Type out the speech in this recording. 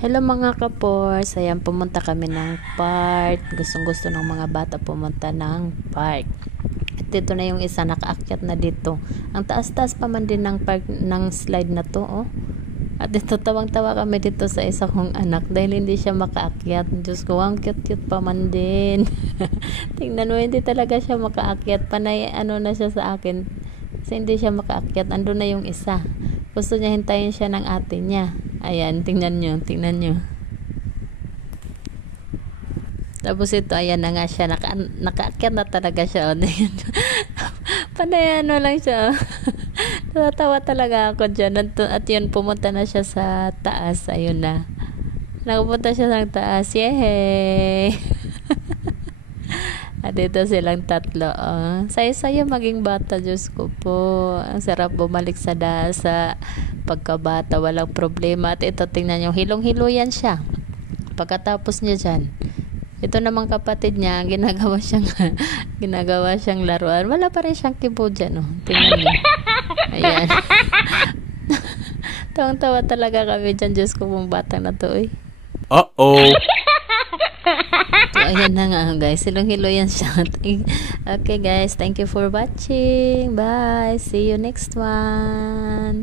Hello mga kapors, ayan pumunta kami ng park. Gustong gusto ng mga bata pumunta ng park. Dito na yung isa, nakaakyat na dito. Ang taas-taas pa man din ng park ng slide na to, oh. At dito tawang-tawa kami dito sa isa kong anak dahil hindi siya makaakyat. Diyos ko, ang cute-cute pa man din. Tingnan mo, hindi talaga siya makaakyat. Panay ano na siya sa akin. Kasi hindi siya makaakyat. Ando na yung isa. Gusto niya hintayin siya ng ate niya. Ayan, tingnan nyo, tingnan nyo. Tapos ito, ayan na nga siya, nakaakyat na talaga siya. Panay ano lang siya. Natatawa talaga ako dyan. At yun, pumunta na siya sa taas. Ayun na. Nakapunta siya sa taas. Yehey! At dito silang tatlo. Oh. Saya-saya maging bata, Diyos ko po. Ang sarap bumalik sa pagkabata. Walang problema. At ito, tingnan nyo. Hilong-hilo yan siya. Pagkatapos niya dyan. Ito namang kapatid niya, ginagawa siyang laruan. Wala pa rin siyang kibo dyan. Oh. Tingnan nyo. Ayan. Tawang-tawa talaga kami dyan. Diyos ko pong batang na to. Eh. Uh-oh. So, ayan na nga guys. Silong-hilo yan siya. Okay guys, thank you for watching. Bye. See you next one.